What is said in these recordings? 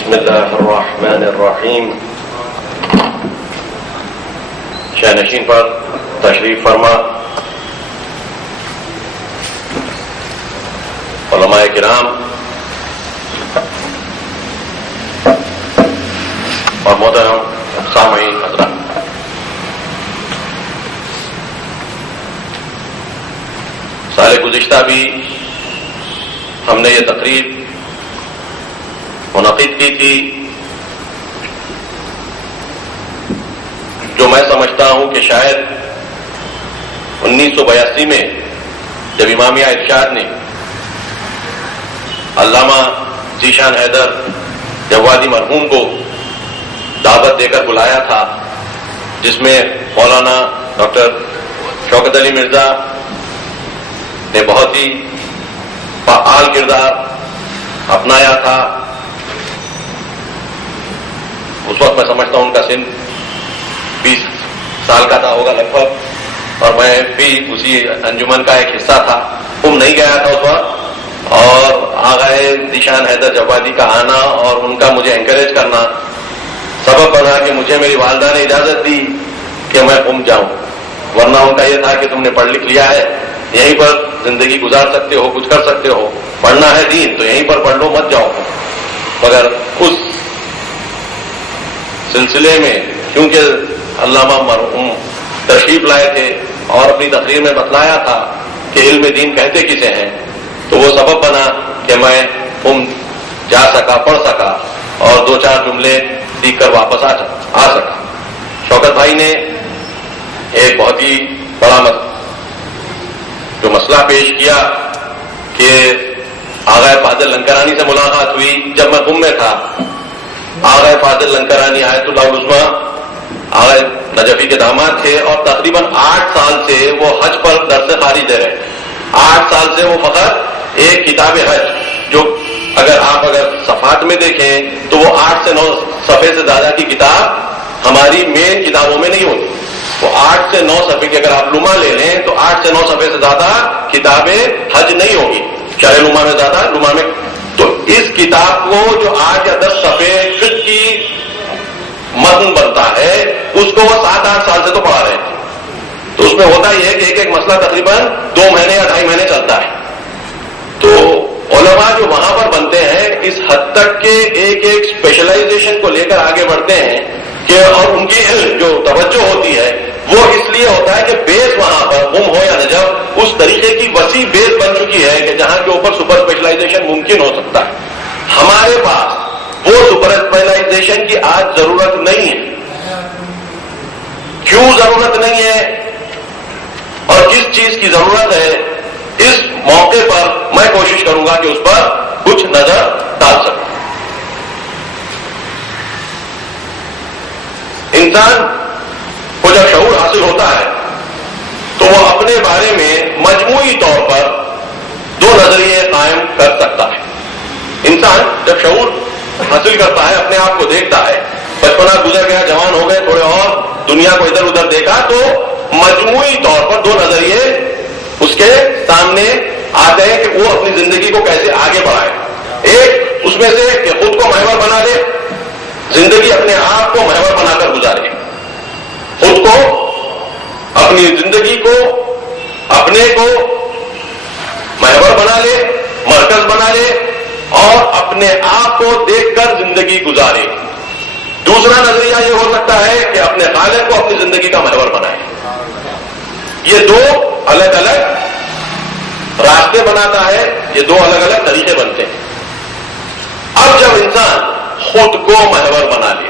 بسم اللہ الرحمن الرحیم. شاہنشین پر تشریف فرما علماء کرام اور محترم سامعین حضرات، سال گزشتہ بھی ہم نے یہ تقریب منعقد کی تھی جو میں سمجھتا ہوں کہ شاید 1982 میں جب امامیہ ارشاد نے علامہ ذیشان حیدر جوادی مرحوم کو دعوت دے کر بلایا تھا، جس میں مولانا ڈاکٹر شوکت علی مرزا نے بہت ہی فعال کردار اپنایا تھا. اس وقت میں سمجھتا ہوں ان کا سن 20 سال کا تھا ہوگا لگ بھگ، اور میں بھی اسی انجمن کا ایک حصہ تھا. نہیں گیا تھا اس وقت، اور آغائے ذیشان حیدر جوادی کا آنا اور ان کا مجھے انکریج کرنا سبب بنا کہ مجھے میری والدہ نے اجازت دی کہ میں جاؤں، ورنہ ان کا یہ تھا کہ تم نے پڑھ لکھ لیا ہے، یہیں پر زندگی گزار سکتے ہو، کچھ کر سکتے ہو، پڑھنا ہے دین تو یہیں پر پڑھ لو، مت جاؤ. مگر اس سلسلے میں کیونکہ علامہ مرحوم تشریف لائے تھے اور اپنی تقریر میں بتلایا تھا کہ علم دین کہتے کسے ہیں، تو وہ سبب بنا کہ میں جا سکا، پڑھ سکا اور 2-4 جملے سیکھ کر واپس آ سکا. شوکت بھائی نے ایک بہت ہی بڑا جو مسئلہ پیش کیا کہ آغائے فاضل لنکرانی سے ملاقات ہوئی جب میں میں تھا. آغائے فاضل لنکرانی آیت اللہ العظمیٰ آغائے نجفی کے داماد تھے اور تقریباً 8 سال سے وہ حج پر درس خارج دے رہے. 8 سال سے وہ فقط ایک کتاب حج، جو اگر صفحات میں دیکھیں تو وہ 8 سے 9 صفحے سے زیادہ کی کتاب ہماری مین کتابوں میں نہیں ہوتی. وہ 8 سے 9 صفحے کی اگر آپ لما لے لیں تو 8 سے 9 صفحے سے زیادہ کتابیں حج نہیں ہوگی. شرح لما میں زیادہ، لما میں تو اس کتاب کو جو 8 یا 10 صفحے فقہ کی متن بنتا ہے اس کو وہ 7-8 سال سے تو پڑھا رہے تھے. تو اس میں ہوتا یہ ہے کہ ایک مسئلہ تقریباً 2 مہینے یا 2.5 مہینے چلتا ہے. تو علماء جو وہاں پر بنتے ہیں اس حد تک کہ ایک اسپیشلائزیشن کو لے کر آگے بڑھتے ہیں کہ اور ان کی جو توجہ ہوتی ہے وہ اس لیے ہوتا ہے کہ بیس وہاں پر ہو یا نجف اس طریقے کی وسیع بیس بن چکی ہے کہ جہاں کے اوپر سپر اسپیشلائزیشن ممکن ہو سکتا ہے. ہمارے پاس وہ سپر اسپیشلائزیشن کی آج ضرورت نہیں ہے. کیوں ضرورت نہیں ہے اور کس چیز کی ضرورت ہے، اس موقع پر میں کوشش کروں گا کہ اس پر کچھ نظر ڈال سکوں. انسان کو جب شعور حاصل ہوتا ہے تو وہ اپنے بارے میں مجموعی طور پر 2 نظریے قائم کر سکتا ہے. انسان جب شعور حاصل کرتا ہے، اپنے آپ کو دیکھتا ہے، بچپنا گزر گیا، جوان ہو گئے، تھوڑے اور دنیا کو ادھر ادھر دیکھا، تو مجموعی طور پر 2 نظریے اس کے سامنے آتے ہیں کہ وہ اپنی زندگی کو کیسے آگے بڑھائے. ایک اس میں سے کہ خود کو محور بنا لے، زندگی اپنے آپ کو محور بنا کر گزارے، خود کو، اپنی زندگی کو، اپنے کو محور بنا لے، مرکز بنا لے اور اپنے آپ کو دیکھ کر زندگی گزارے. دوسرا نظریہ یہ ہو سکتا ہے کہ اپنے خالق کو اپنی زندگی کا محور بنائے. یہ 2 الگ الگ راستے بناتا ہے، یہ 2 الگ الگ طریقے بنتے ہیں. اب جب انسان خود کو محور بنا لے،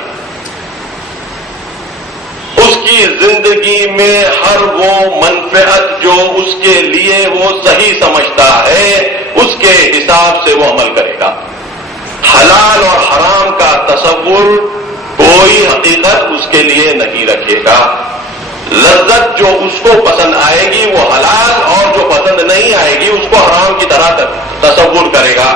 اس کی زندگی میں ہر وہ منفعت جو اس کے لیے وہ صحیح سمجھتا ہے اس کے حساب سے وہ عمل کرے گا. حلال اور حرام کا تصور کوئی حقیقت اس کے لیے نہیں رکھے گا. لذت جو اس کو پسند آئے گی وہ حلال، اور جو پسند نہیں آئے گی اس کو حرام کی طرح تصور کرے گا.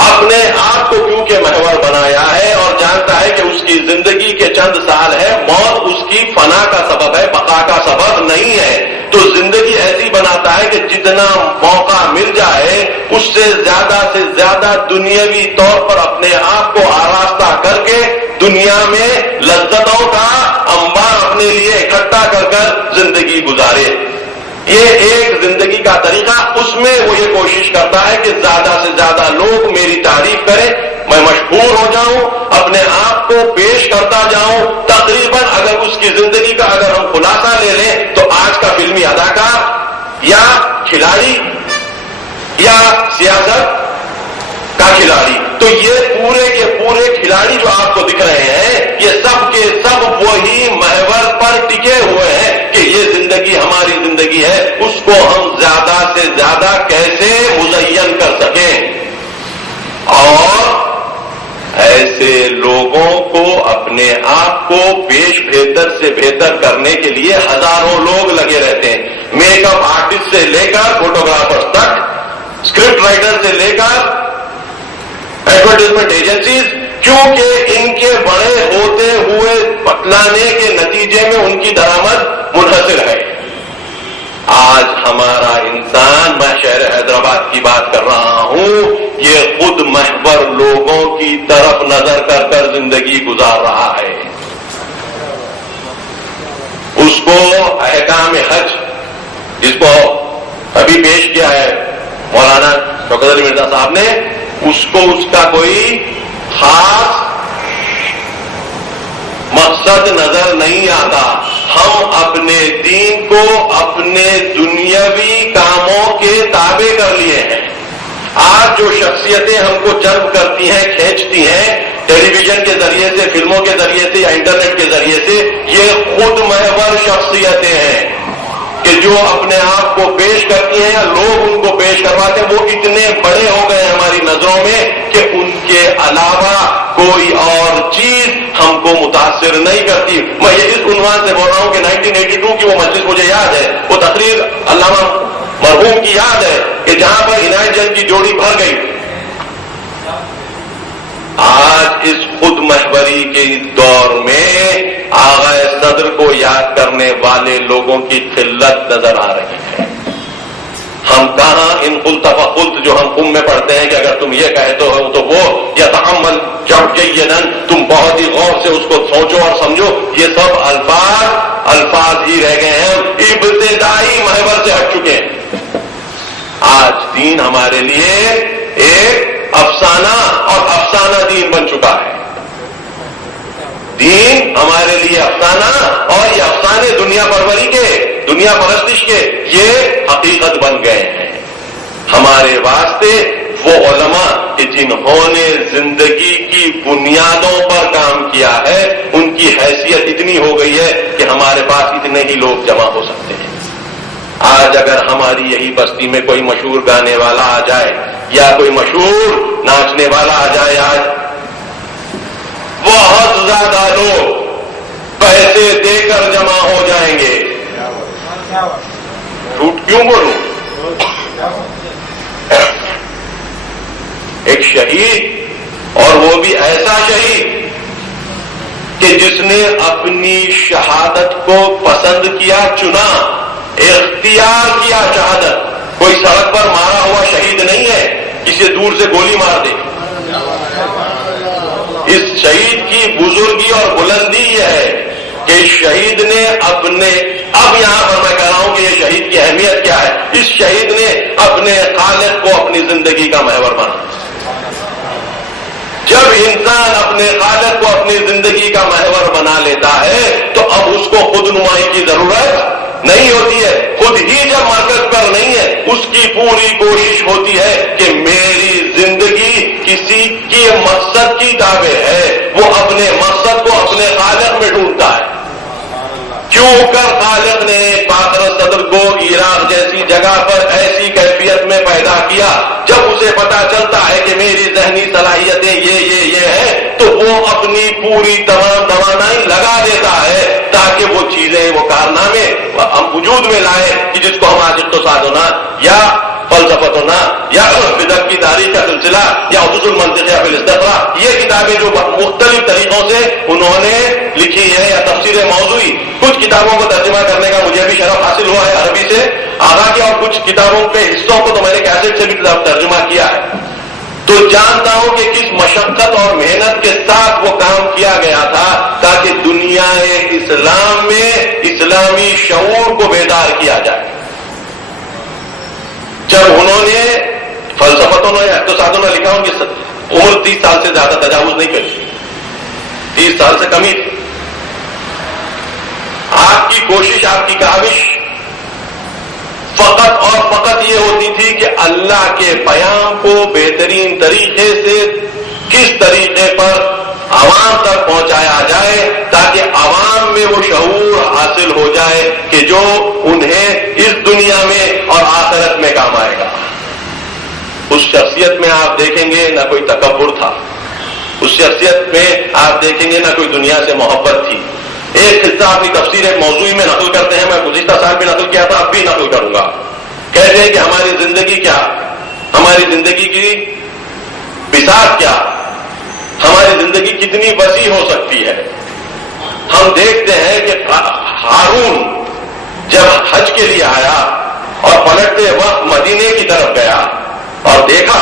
اپنے آپ کو کیونکہ محور بنایا ہے اور جانتا ہے کہ اس کی زندگی کے چند سال ہے، موت اس کی فنا کا سبب ہے، بقا کا سبب نہیں ہے، تو زندگی ایسی بناتا ہے کہ جتنا موقع مل جائے اس سے زیادہ دنیاوی طور پر اپنے آپ کو آرا دنیا میں لذتوں کا انبار اپنے لیے اکٹھا کر کر زندگی گزارے. یہ ایک زندگی کا طریقہ. اس میں وہ یہ کوشش کرتا ہے کہ زیادہ سے زیادہ لوگ میری تعریف کریں, میں مشہور ہو جاؤں, اپنے آپ کو پیش کرتا جاؤں. تقریباً اگر اس کی زندگی کا اگر ہم خلاصہ لے لیں تو آج کا فلمی اداکار یا کھلاڑی یا سیاست کا کھلاڑی, تو یہ پورے کے پورے کھلاڑی جو آپ کو دکھ رہے ہیں یہ سب کے سب وہی محور پر ٹکے ہوئے ہیں کہ یہ زندگی ہماری زندگی ہے, اس کو ہم زیادہ سے زیادہ کیسے مزین کر سکیں. اور ایسے لوگوں کو اپنے آپ کو پیش بہتر سے بہتر کرنے کے لیے ہزاروں لوگ لگے رہتے ہیں. میک اپ آرٹسٹ سے لے کر فوٹوگرافر تک, اسکرپٹ رائٹر سے لے کر ایڈورٹائزمنٹ ایجنسیز, کیونکہ ان کے بڑے ہوتے ہوئے بتلانے کے نتیجے میں ان کی درآمد منحصر ہے. آج ہمارا انسان, میں شہر حیدرآباد کی بات کر رہا ہوں, یہ خود محور لوگوں کی طرف نظر کر کر زندگی گزار رہا ہے. اس کو احکام حج جس کو ابھی پیش کیا ہے مولانا شوکت علی مرزا صاحب نے, اس کو اس کا کوئی خاص مقصد نظر نہیں آتا. ہم اپنے دین کو اپنے دنیاوی کاموں کے تابع کر لیے ہیں. آج جو شخصیتیں ہم کو جذب کرتی ہیں, کھینچتی ہیں, ٹیلی ویژن کے ذریعے سے, فلموں کے ذریعے سے یا انٹرنیٹ کے ذریعے سے, یہ خود محور شخصیتیں ہیں کہ جو اپنے آپ کو پیش کرتی ہیں یا لوگ ان کو پیش کرواتے ہیں. وہ اتنے بڑے ہو گئے ہماری نظروں میں کہ ان کے علاوہ کوئی اور چیز ہم کو متاثر نہیں کرتی. میں یہ اس عنوان سے بول رہا ہوں کہ 1982 کی وہ مجلس مجھے یاد ہے, وہ تقریر علامہ مرحوم کی یاد ہے کہ جہاں پر عنایت جان کی جوڑی بھر گئی. آج اس خود محوری کے دور میں آغا صدر کو یاد کرنے والے لوگوں کی قلت نظر آ رہی ہے. ہم کہاں ان قلت فقلت جو ہم قم میں پڑھتے ہیں کہ اگر تم یہ کہتے ہو تو وہ, یا تحمل جب جیدن, تم بہت ہی غور سے اس کو سوچو اور سمجھو, یہ سب الفاظ ہی رہ گئے ہیں, ابتدائی محور سے ہٹ چکے ہیں. آج دین ہمارے لیے ایک افسانہ اور افسانہ دین بن چکا ہے. دین ہمارے لیے افسانہ اور یہ افسانے دنیا پروری کے, دنیا پرستش کے, یہ حقیقت بن گئے ہیں. ہمارے واسطے وہ علماء کہ جنہوں نے زندگی کی بنیادوں پر کام کیا ہے, ان کی حیثیت اتنی ہو گئی ہے کہ ہمارے پاس اتنے ہی لوگ جمع ہو سکتے ہیں. آج اگر ہماری یہی بستی میں کوئی مشہور گانے والا آ جائے یا کوئی مشہور ناچنے والا آ جائے, آج بہت زیادہ لوگ پیسے دے کر جمع ہو جائیں گے. جھوٹ کیوں بولوں؟ ایک شہید, اور وہ بھی ایسا شہید کہ جس نے اپنی شہادت کو پسند کیا, چنا, اختیار کیا شہادت. کوئی سڑک پر مارا ہوا شہید نہیں ہے, کسی دور سے گولی مار دے. اس شہید کی بزرگی اور بلندی یہ ہے کہ شہید نے اپنے, اب یہاں پر میں کہہ رہا ہوں کہ یہ شہید کی اہمیت کیا ہے, اس شہید نے اپنے خالق کو اپنی زندگی کا محور بنا. جب انسان اپنے خالق کو اپنی زندگی کا محور بنا لیتا ہے تو اب اس کو خود نمائی کی ضرورت نہیں ہوتی ہے. خود ہی جب مرکز پر نہیں ہے, اس کی پوری کوشش ہوتی ہے کہ میری زندگی کسی کی مقصد کی تابع ہے. وہ اپنے مقصد کو اپنے خالق میں ڈھونڈتا ہے. کیوں کر خالق نے پاکر صدر کو عراق جیسی جگہ پر ایسی کیفیت میں پیدا کیا, جب اسے پتا چلتا ہے کہ میری ذہنی صلاحیتیں یہ ہیں, تو وہ اپنی پوری تمام توانائی لگا دیتا ہے تاکہ وہ چیزیں, وہ کارنامے ہم وجود میں لائے کہ جس کو ہم آج اقتصاد ہونا یا فلسفت ہونا یا فضل کی تاریخ کا سلسلہ یا حدوث المنطق یا فلسفہ, یہ کتابیں جو مختلف طریقوں سے انہوں نے لکھی ہے, یا تفسیر موضوعی. کچھ کتابوں کو ترجمہ کرنے کا مجھے بھی شرف حاصل ہوا ہے عربی سے آغا کیا, اور کچھ کتابوں کے حصوں کو تو میں نے کیسٹ سے بھی ترجمہ کیا ہے. تو جانتا ہوں کہ کس مشقت اور محنت کے ساتھ وہ کام کیا گیا اسلام میں اسلامی شعور کو بیدار کیا جائے. جب انہوں نے فلسفتوں نے اقتصادوں نے لکھا ان کی عمر 30 سال سے زیادہ تجاوز نہیں کری، 30 سال سے کمی تھی. آپ کی کوشش، آپ کی کاوش فقط اور فقط یہ ہوتی تھی کہ اللہ کے پیام کو بہترین طریقے سے کس طریقے پر عوام تک پہنچایا جائے تاکہ عوام میں وہ شعور حاصل ہو جائے کہ جو انہیں اس دنیا میں اور آخرت میں کام آئے گا. اس شخصیت میں آپ دیکھیں گے نہ کوئی تکبر تھا، اس شخصیت میں آپ دیکھیں گے نہ کوئی دنیا سے محبت تھی. ایک قصہ اپنی تفسیر ایک موضوع میں نقل کرتے ہیں، میں گزشتہ سال بھی نقل کیا تھا، اب بھی نقل کروں گا. کہتے ہیں کہ ہماری زندگی کیا، ہماری زندگی کی بساط کیا، ہماری زندگی کتنی وسیع ہو سکتی ہے. ہم دیکھتے ہیں کہ ہارون جب حج کے لیے آیا اور پلٹتے وقت مدینے کی طرف گیا اور دیکھا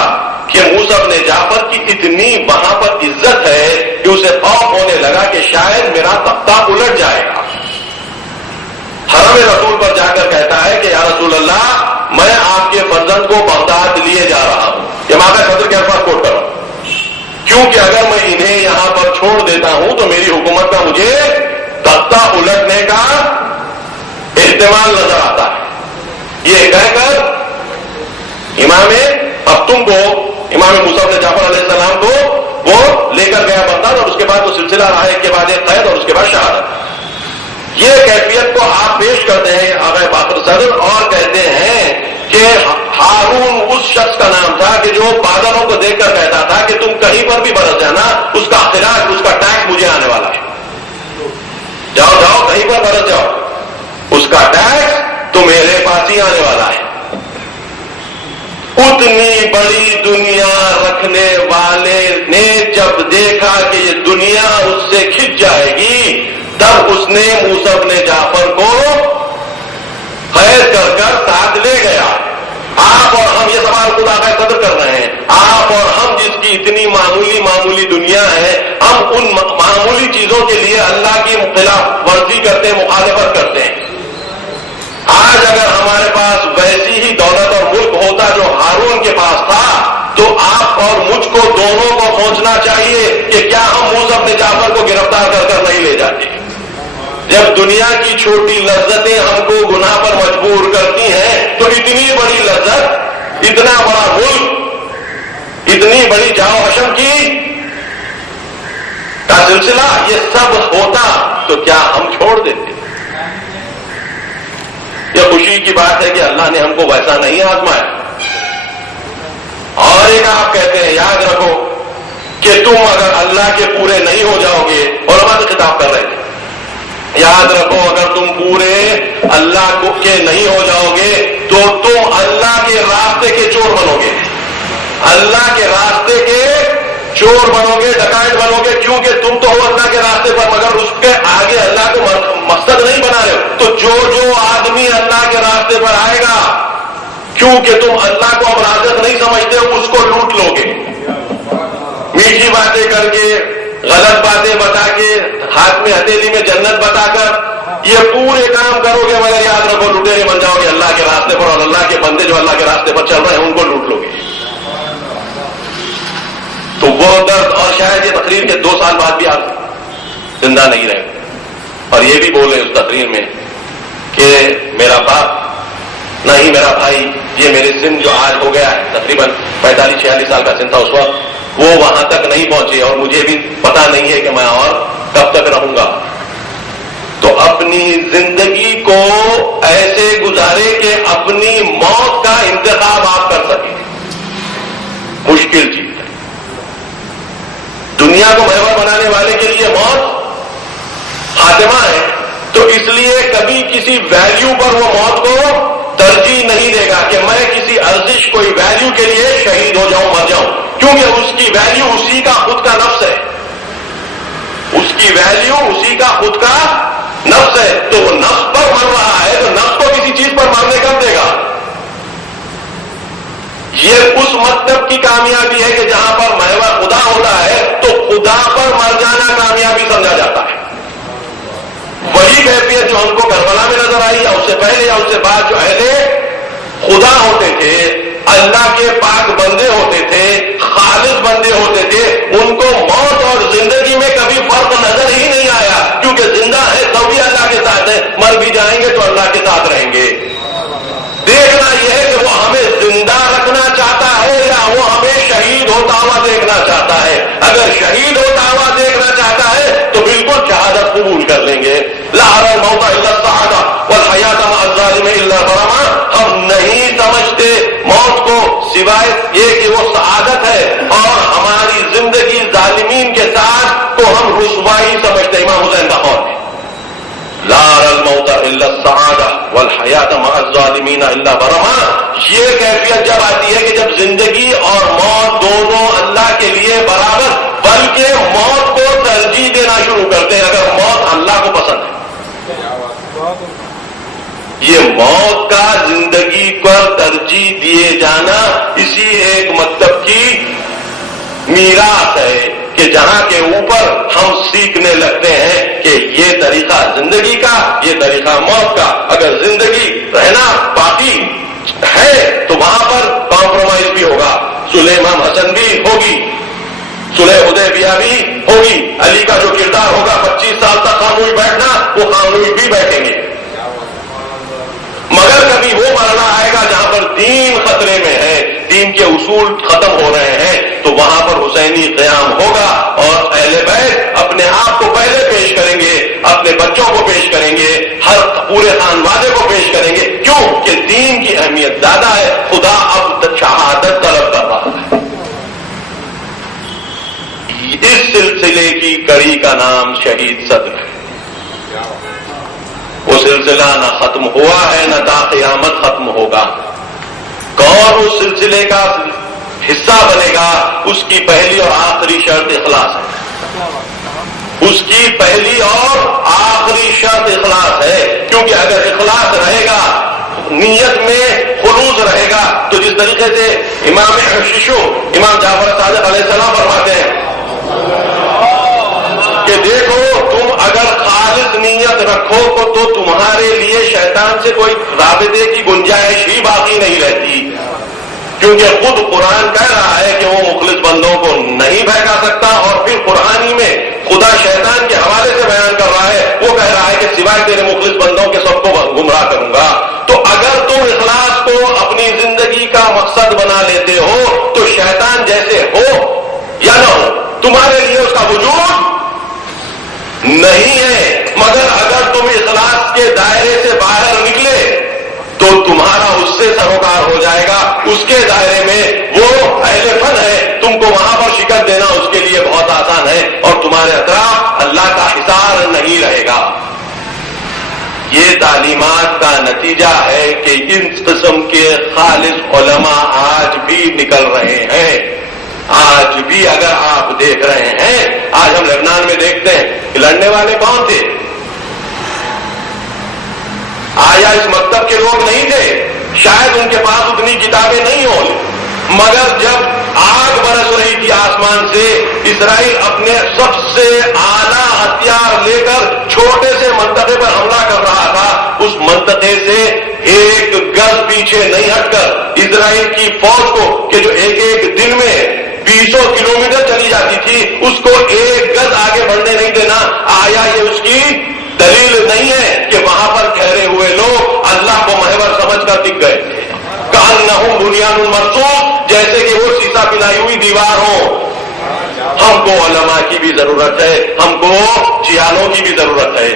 کہ موسیٰ بن جعفر کی اتنی وہاں پر عزت ہے کہ اسے خوف ہونے لگا کہ شاید میرا تختہ الٹ جائے گا. حرم رسول پر جا کر کہتا ہے کہ یا رسول اللہ میں آپ کے فرزند کو بغداد لیے جا رہا ہوں. یہ ماں کا صدر کے الفاظ کوٹ کروں، کیونکہ اگر میں انہیں یہاں پر چھوڑ دیتا ہوں تو میری حکومت کا مجھے تختہ الٹنے کا احتمال نظر آتا ہے. یہ کہہ کر امام موسیٰ بن جعفر علیہ السلام کو وہ لے کر گیا بغداد، اور اس کے بعد وہ سلسلہ رہا، ایک کے بعد ایک قید اور اس کے بعد شہادت. یہ کیفیت کو آپ پیش کرتے ہیں آغا باقر صدر اور کہتے ہیں کہ ہارون اس شخص کا نام تھا کہ جو بادلوں کو دیکھ کر کہتا تھا کہ تم کہیں پر بھی برس جانا، اس کا خراج، اس کا ٹیکس مجھے آنے والا ہے. جاؤ جاؤ کہیں پر برس جاؤ، اس کا ٹیکس تو میرے پاس ہی آنے والا ہے. اتنی بڑی دنیا رکھنے والے نے جب دیکھا کہ یہ دنیا اس سے کھنچ جائے گی، تب اس نے موسیٰ بن جعفر کو قید کر ساتھ لے گیا. آپ اور ہم، یہ سوال خدا کا صدر کر رہے ہیں، آپ اور ہم جس کی اتنی معمولی دنیا ہے، ہم ان معمولی چیزوں کے لیے اللہ کی خلاف ورزی کرتے ہیں، مخالفت کرتے ہیں. آج اگر ہمارے پاس ویسی ہی دولت اور ملک ہوتا جو ہارون کے پاس تھا تو آپ اور مجھ کو دونوں کو سوچنا چاہیے کہ کیا ہم موسیٰ بن جعفر کو گرفتار کر نہیں لے جاتے. جب دنیا کی چھوٹی لذتیں ہم کو گناہ پر مجبور کرتی ہیں تو اتنی بڑی لذت، اتنا بڑا ملک، اتنی بڑی جاؤ حشم کی کا سلسلہ یہ سب ہوتا تو کیا ہم چھوڑ دیتے؟ یہ خوشی کی بات ہے کہ اللہ نے ہم کو ویسا نہیں آزمایا. اور ایک آپ کہتے ہیں یاد رکھو کہ تم اگر اللہ کے پورے نہیں ہو جاؤ گے، علماء سے خطاب کر رہے تھے، یاد رکھو اگر تم پورے اللہ کے نہیں ہو جاؤ گے تو تم اللہ کے راستے کے چور بنو گے، اللہ کے راستے کے چور بنو گے، ڈکیت بنو گے. کیونکہ تم تو ہو اللہ کے راستے پر مگر اس کے آگے اللہ کو مقصد نہیں بنا رہے ہو. تو جو آدمی اللہ کے راستے پر آئے گا، کیونکہ تم اللہ کو اب رازق نہیں سمجھتے ہو، اس کو لوٹ لو گے. میٹھی باتیں کر کے، غلط باتیں بتا کے، ہاتھ میں ہتھیلی میں جنت بتا کر یہ پورے کام کرو گے، مگر یاد رکھو لٹیرے بن جاؤ گے اللہ کے راستے پر، اور اللہ کے بندے جو اللہ کے راستے پر چل رہے ہیں ان کو لوٹ لو گے. تو وہ درد، اور شاید یہ تقریر کے 2 سال بعد بھی آپ زندہ نہیں رہے. اور یہ بھی بولے اس تقریر میں کہ میرا باپ نہ ہی میرا بھائی، یہ میرے سن جو آج ہو گیا ہے تقریباً 45-46 سال کا سن تھا اس وقت، وہ وہاں تک نہیں پہنچے، اور مجھے بھی پتا نہیں ہے کہ میں اور کب تک رہوں گا. تو اپنی زندگی کو ایسے گزارے کہ اپنی موت کا انتخاب آپ کر سکیں. مشکل چیز ہے. دنیا کو محور بنانے والے کے لیے موت خاتمہ ہے، تو اس لیے کبھی کسی ویلیو پر وہ موت کو ترجیح نہیں دے گا کہ میں کسی ارزش، کوئی ویلیو کے لیے شہید ہو جاؤں، مر جاؤں. کیونکہ اس کی ویلیو اسی کا خود کا نفس ہے، اس کی ویلیو اسی کا خود کا نفس ہے. تو وہ نفس پر مر رہا ہے تو نفس کو کسی چیز پر مرنے کب دے گا؟ یہ اس مطلب کی کامیابی ہے کہ جہاں پر محور خدا ہوتا ہے تو خدا پر مر جانا کامیابی سمجھا جاتا ہے. ان کو کربلا میں نظر آئی، یا اس سے پہلے یا اس سے بعد جو اہل خدا ہوتے تھے، اللہ کے پاک بندے ہوتے تھے، خالص بندے ہوتے تھے، ان کو موت اور زندگی میں کبھی فرق نظر ہی نہیں آیا، کیونکہ زندہ ہے تو بھی اللہ کے ساتھ ہے، مر بھی جائیں گے تو اللہ کے ساتھ رہیں گے۔ دیکھنا یہ ہے کہ وہ ہمیں زندہ رکھنا چاہتا ہے یا وہ ہمیں شہید ہوتا ہوا دیکھنا چاہتا ہے۔ اگر شہید ہوتا ہوا دیکھنا چاہتا ہے تو بالکل شہادت قبول کر لیں گے۔ لا ارى الموت الا السعادة والحیاة مع الظالم الا برما۔ ہم نہیں سمجھتے موت کو سوائے یہ کہ وہ سعادت ہے، اور ہماری زندگی ظالمین کے ساتھ کو ہم رسوائی سمجھتے۔ امام حسین کا قول ہے، لا ارى الموت الا السعادة والحیاة مع الظالمین الا برما۔ یہ کیفیت جب آتی ہے کہ جب زندگی اور موت دونوں اللہ کے لیے برابر، بلکہ موت کو ترجیح دینا شروع کرتے ہیں اگر موت اللہ کو پسند ہے۔ یہ موت کا زندگی پر ترجیح دیے جانا اسی ایک مکتب کی میراث ہے کہ جہاں کے اوپر ہم سیکھنے لگتے ہیں کہ یہ طریقہ زندگی کا، یہ طریقہ موت کا۔ اگر زندگی رہنا باقی ہے تو وہاں پر کمپرومائز بھی ہوگا، صلح امام حسن بھی ہوگی، صلح حدیبیہ بھی ہوگی، علی کا جو کردار ہوگا 25 سال تک خاموش بیٹھنا، وہ خاموش بھی بیٹھیں گے، مگر کبھی وہ مرحلہ آئے گا جہاں پر دین خطرے میں ہے، دین کے اصول ختم ہو رہے ہیں، تو وہاں پر حسینی قیام ہوگا اور اہل بیت اپنے آپ کو پہلے پیش کریں گے، اپنے بچوں کو پیش کریں گے، ہر پورے خانوادے کو پیش کریں گے۔ کیوں کہ دین کی اہمیت زیادہ ہے، خدا اب شہادت طلب کر رہا ہے۔ اس سلسلے کی کڑی کا نام شہید صدر ہے۔ وہ سلسلہ نہ ختم ہوا ہے نہ تا قیامت ختم ہوگا۔ کون اس سلسلے کا حصہ بنے گا، اس کی پہلی اور آخری شرط اخلاص ہے۔ اس کی پہلی اور آخری شرط اخلاص ہے، کیونکہ اگر اخلاص رہے گا، نیت میں خلوص رہے گا، تو جس طریقے سے امام ششو امام جعفر صادق علیہ السلام فرماتے ہیں کہ دیکھو تم اگر خالص نیت رکھو تو تمہارے لیے شیطان سے کوئی رابطے کی گنجائش ہی باقی نہیں رہتی، کیونکہ خود قرآن کہہ رہا ہے کہ وہ مخلص بندوں کو نہیں بہکا سکتا، اور پھر قرآن ہی میں خدا شیطان کے حوالے سے بیان کر رہا ہے، وہ کہہ رہا ہے کہ سوائے تیرے مخلص بندوں کے سب کو گمراہ کروں گا۔ تو اگر تم اخلاص کو اپنی زندگی کا مقصد بنا لیتے ہو تو شیطان جیسے ہو یا نہ ہو تمہارے لیے اس کا وجود نہیں ہے، مگر اگر تم اخلاص کے دائرے سے باہر نکلے تو تمہارا اس سے سروکار ہو جائے گا، اس کے دائرے میں وہ اہل فن ہے، تم کو وہاں پر شکست دینا اس کے لیے بہت آسان ہے، اور تمہارے اطراف اللہ کا حصار نہیں رہے گا۔ یہ تعلیمات کا نتیجہ ہے کہ اس قسم کے خالص علماء آج بھی نکل رہے ہیں۔ آج بھی اگر آپ دیکھ رہے ہیں، آج ہم لبنان میں دیکھتے ہیں کہ لڑنے والے کون تھے؟ آیا اس مکتب کے لوگ نہیں تھے، شاید ان کے پاس اتنی کتابیں نہیں ہوں، مگر جب آگ برس رہی تھی آسمان سے، اسرائیل اپنے سب سے اعلیٰ ہتھیار لے کر چھوٹے سے منطقے پر حملہ کر رہا تھا، اس منطقے سے ایک گز پیچھے نہیں ہٹ کر اسرائیل کی فوج کو، کہ جو ایک ایک دن میں 200 کلومیٹر چلی جاتی تھی، اس کو ایک گز آگے بڑھنے نہیں دینا۔ آیا یہ اس کی دلیل نہیں ہے کہ وہاں پر ٹھہرے ہوئے لوگ اللہ کو محور سمجھ کر ٹک گئے تھے؟ کأنہم بنیان مرصوص، جیسے کہ وہ سیسا پلائی ہوئی دیوار ہو۔ ہم کو علماء کی بھی ضرورت ہے، ہم کو چیالوں کی بھی ضرورت ہے،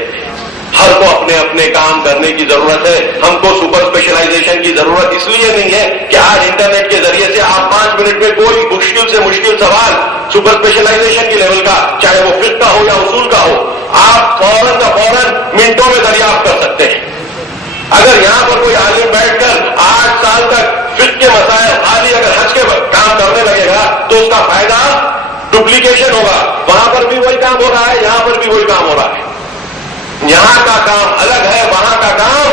ہر کو اپنے اپنے کام کرنے کی ضرورت ہے۔ ہم کو سپر اسپیشلائزیشن کی ضرورت اس لیے نہیں ہے کہ آج انٹرنیٹ کے ذریعے سے آپ 5 منٹ میں کوئی مشکل سے مشکل سوال سپر اسپیشلائزیشن کی لیول کا، چاہے وہ فقہ کا ہو یا اصول کا ہو، آپ فوراً کا فوراً منٹوں میں دریافت کر سکتے ہیں۔ اگر یہاں پر کوئی عالم بیٹھ کر 8 سال تک فقہ کے مسائل خالی اگر حج کے کام کرنے لگے گا تو اس کا فائدہ ڈپلیکیشن ہوگا، وہاں پر بھی وہی کام ہو رہا ہے، یہاں پر بھی وہی کام ہو رہا ہے۔ یہاں کا کام الگ ہے، وہاں کا کام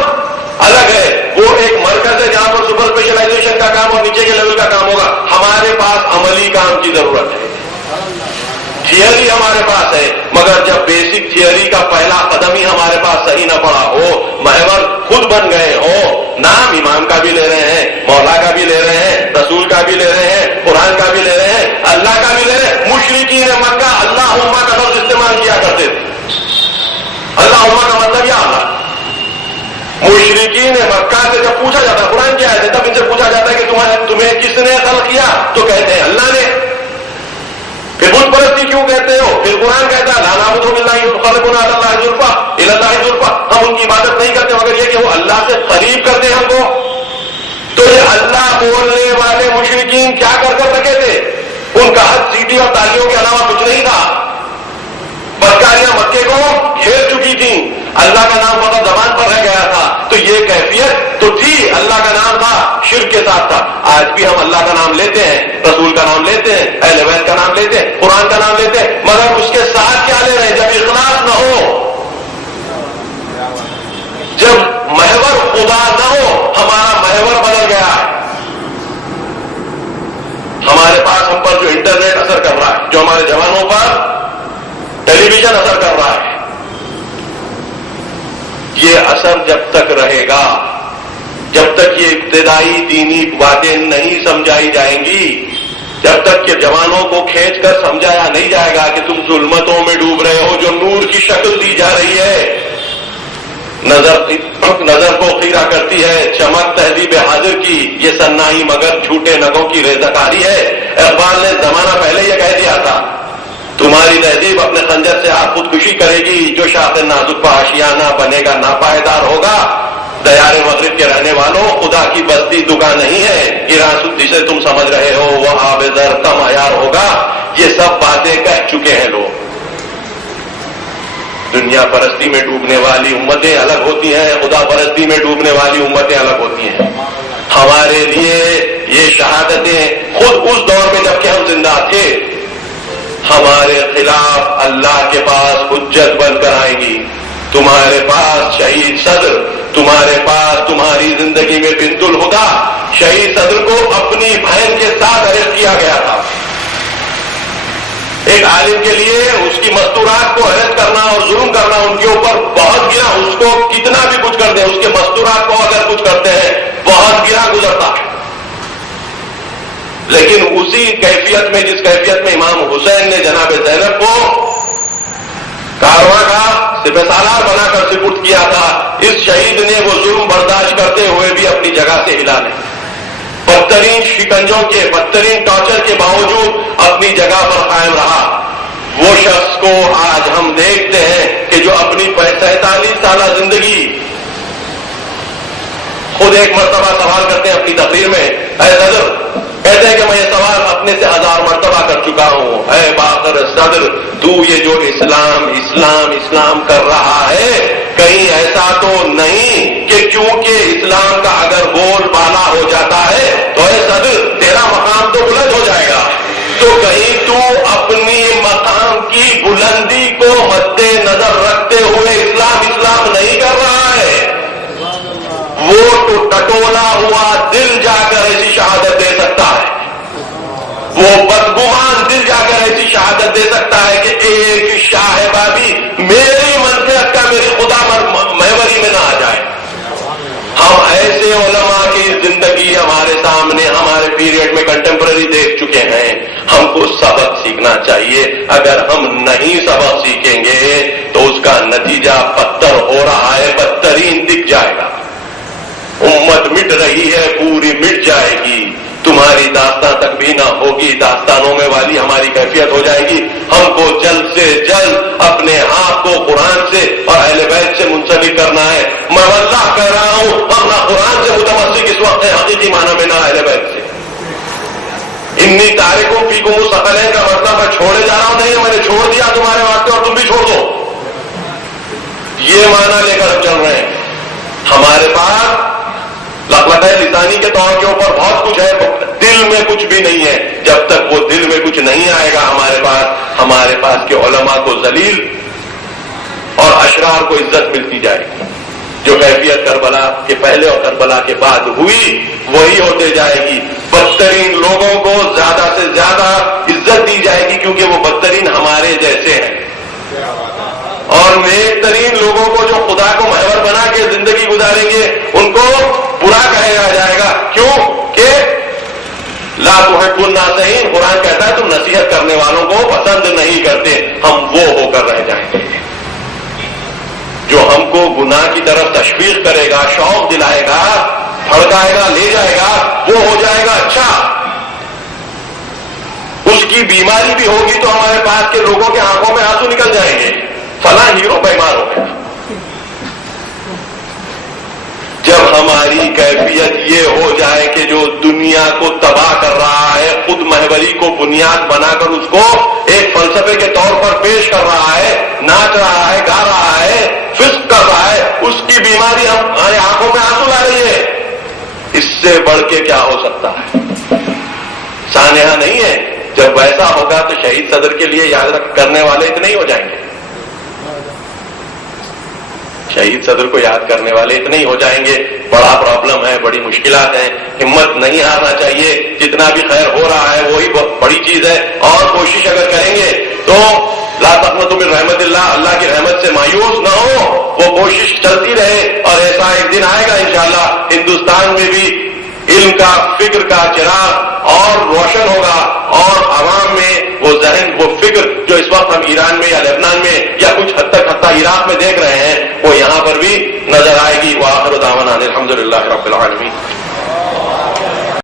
الگ ہے۔ وہ ایک مرکز ہے جہاں پر سپر اسپیشلائزیشن کا کام اور نیچے کے لیول کا کام ہوگا۔ ہمارے پاس عملی کام کی ضرورت ہے، تھیوری ہمارے پاس ہے، مگر جب بیسک تھیوری کا پہلا قدم ہی ہمارے پاس صحیح نہ پڑا ہو، محور خود بن گئے ہو، نام امام کا بھی لے رہے ہیں، مولا کا بھی لے رہے ہیں، رسول کا بھی لے رہے ہیں، قرآن کا بھی لے رہے ہیں، اللہ کا بھی لے رہے ہیں۔ مشرکین مکہ اللہم کا لفظ استعمال کیا کرتے تھے، اللہم کا مطلب یہ آتا۔ مشرکین مکہ سے جب پوچھا جاتا ہے قرآن کیا ہے، تب ان سے پوچھا جاتا ہے کہ تمہیں کس نے خلق کیا، تو کہتے ہیں اللہ نے۔ پھر بت پرستی کیوں کہتے ہو؟ پھر قرآن کہتا ہے لا نعبد الا خلقنا الی اللہ زلفا الی اللہ زلفا، ہم ان کی عبادت نہیں کرتے مگر یہ کہ وہ اللہ سے قریب کرتے ہیں ہم کو۔ تو یہ اللہ بولنے والے مشرکین کیا کر سکے تھے؟ ان کا حد سیٹی اور تالیوں کے علاوہ کچھ نہیں تھا۔ بدکاریاں مکے کو گھیر چکی تھیں، اللہ کا نام فقط زبان پر رہ گیا تھا۔ تو یہ کیفیت تو تھی، اللہ کا نام تھا، شرک کے ساتھ تھا۔ آج بھی ہم اللہ کا نام لیتے ہیں، رسول کا نام لیتے ہیں، اہل بیت کا نام لیتے ہیں، قرآن کا نام لیتے ہیں، مگر اس کے ساتھ کیا لے رہے ہیں؟ جب اخلاص نہ ہو، جب محور خدا نہ ہو، ہمارا محور بدل گیا ہے۔ ہمارے پاس ہم پر جو انٹرنیٹ اثر کر رہا ہے، جو ہمارے جوانوں پر ٹیلی ویژن اثر کر رہا ہے، یہ اثر جب تک رہے گا، جب تک یہ ابتدائی دینی باتیں نہیں سمجھائی جائیں گی، جب تک کہ جوانوں کو کھینچ کر سمجھایا نہیں جائے گا کہ تم ظلمتوں میں ڈوب رہے ہو، جو نور کی شکل دی جا رہی ہے، نظر کو خیرہ کرتی ہے، چمک تہذیب حاضر کی، یہ سنائی مگر جھوٹے نگوں کی ریزہ ہے۔ اقبال نے زمانہ پہلے یہ کہہ دیا تھا، تمہاری تہذیب اپنے خنجر سے آپ خودکشی کرے گی، جو شاخ نازک پہ آشیانہ بنے گا ناپائیدار ہوگا۔ دیار مغرب کے رہنے والوں، خدا کی بستی دکان نہیں ہے، ایران جسے تم سمجھ رہے ہو وہ آب زر کم عیار ہوگا۔ یہ سب باتیں کہہ چکے ہیں لوگ۔ دنیا پرستی میں ڈوبنے والی امتیں الگ ہوتی ہیں، خدا پرستی میں ڈوبنے والی امتیں الگ ہوتی ہیں۔ ہمارے لیے یہ شہادتیں خود اس دور میں جبکہ ہم زندہ تھے، ہمارے خلاف اللہ کے پاس حجت بن کر آئیں گی۔ تمہارے پاس شہید صدر، تمہارے پاس تمہاری زندگی میں بنت الہدا، شہید صدر کو اپنی بہن کے ساتھ اریسٹ کیا گیا تھا۔ ایک عالم کے لیے اس کی مستورات کو اریسٹ کرنا اور ظلم کرنا ان کے اوپر بہت گرا، اس کو کتنا بھی کچھ کر دیں، اس کے مستورات کو اگر کچھ کرتے ہیں بہت گرا گزرتا ہے۔ لیکن اسی کیفیت میں، جس کیفیت میں امام حسین نے جناب زینب کو کارواں کا سپہ سالار بنا کر سپرد کیا تھا، اس شہید نے وہ ظلم برداشت کرتے ہوئے بھی اپنی جگہ سے ہلا نہیں، بدترین شکنجوں کے، بدترین ٹارچر کے باوجود اپنی جگہ پر قائم رہا۔ وہ شخص کو آج ہم دیکھتے ہیں کہ جو اپنی 47 سالہ زندگی، خود ایک مرتبہ سوال کرتے ہیں اپنی تقریر میں، اے صدر، کہتے ہیں کہ میں یہ سوال اپنے سے 1000 مرتبہ کر چکا ہوں، اے باقر صدر، تو یہ جو اسلام اسلام اسلام کر رہا ہے، کہیں ایسا تو نہیں کہ کیونکہ اسلام کا اگر بول بالا ہو جاتا ہے تو اے صدر تیرا مقام تو بلند ہو جائے گا، تو کہیں تو اپنی مقام کی بلندی کو مد نظر رکھتے ہوئے اسلام اسلام نہیں کر رہا ہے؟ وہ تو ٹٹولا ہوا دل جا کر ایسی شہادت دے سکتا ہے، وہ بدگمان دل جا کر ایسی شہادت دے سکتا ہے کہ ایک شاہبہ بھی میری منفعت کا میری خدا محوری میں نہ آ جائے۔ ہم ایسے علماء کی زندگی ہمارے سامنے ہمارے پیریڈ میں کنٹمپرری دیکھ چکے ہیں، ہم کو سبق سیکھنا چاہیے۔ اگر ہم نہیں سبق سیکھیں گے تو اس کا نتیجہ بدتر ہو رہا ہے، بدترین دکھ جائے گا۔ امت مٹ رہی ہے، پوری مٹ جائے گی، تمہاری داستان تک بھی نہ ہوگی، داستانوں میں والی ہماری کیفیت ہو جائے گی۔ ہم کو جلد سے جلد اپنے آپ کو قرآن سے اور اہل بیت سے منسلک کرنا ہے۔ میں واللہ کہہ رہا ہوں، ہم نہ قرآن سے متمسک اس وقت ہے حقیقی معنی میں، نہ اہل بیت سے۔ انی تارکوں فیکم ثقلین کا مطلب میں چھوڑے جا رہا ہوں نہیں، میں نے چھوڑ دیا تمہارے واسطے اور تم بھی چھوڑ دو، یہ معنی لے کر ہم چل رہے ہیں۔ ہمارے پاس لقلقہ لسانی کے طور کے اوپر بہت کچھ ہے، دل میں کچھ بھی نہیں ہے۔ جب تک وہ دل میں کچھ نہیں آئے گا ہمارے پاس کے علماء کو ذلیل اور اشرار کو عزت ملتی جائے گی۔ جو کیفیت کربلا کے پہلے اور کربلا کے بعد ہوئی وہی ہوتے جائے گی. بدترین لوگوں کو زیادہ سے زیادہ عزت دی جائے گی کیونکہ وہ بدترین ہمارے جیسے ہیں, اور نیک ترین لوگوں کو جو خدا کو محور بنا کے زندگی گزاریں گے ان کو برا کہا جائے گا. کیوں کہ لا تحب الناصحین, قرآن کہتا ہے تم نصیحت کرنے والوں کو پسند نہیں کرتے. ہم وہ ہو کر رہ جائیں گے جو ہم کو گناہ کی طرف تشویق کرے گا, شوق دلائے گا, بھڑکائے گا, لے جائے گا, وہ ہو جائے گا اچھا. اس کی بیماری بھی ہوگی تو ہمارے پاس کے لوگوں کے آنکھوں میں آنسو نکل جائیں گے, فلاں ہیرو بیمار ہو گیا. جب ہماری کیفیت یہ ہو جائے کہ جو دنیا کو تباہ کر رہا ہے خود محوری کو بنیاد بنا کر اس کو ایک فلسفے کے طور پر پیش کر رہا ہے, ناچ رہا ہے, گا رہا ہے, فسق کر رہا ہے, اس کی بیماری ہمارے آنکھوں میں آنسو لا رہی ہے. اس سے بڑھ کے کیا ہو سکتا ہے؟ سانحہ نہیں ہے. جب ویسا ہوگا تو شہید صدر کے لیے یاد کرنے والے اتنے ہی ہو جائیں گے, شہید صدر کو یاد کرنے والے اتنے ہی ہو جائیں گے. بڑا پرابلم ہے, بڑی مشکلات ہیں, ہمت نہیں ہارنا چاہیے. جتنا بھی خیر ہو رہا ہے وہی بہت بڑی چیز ہے, اور کوشش اگر کریں گے تو لا تقنطوا من رحمت اللہ, اللہ کی رحمت سے مایوس نہ ہو, وہ کوشش چلتی رہے. اور ایسا ایک دن آئے گا انشاءاللہ ہندوستان میں بھی علم کا, فکر کا چراغ اور روشن ہوگا, اور عوام میں وہ ذہن, وہ فکر جو اس وقت ہم ایران میں یا لبنان میں یا کچھ حد تک حتی عراق میں دیکھ رہے ہیں وہ یہاں پر بھی نظر آئے گی. وآخر دعوانا الحمدللہ رب العالمین.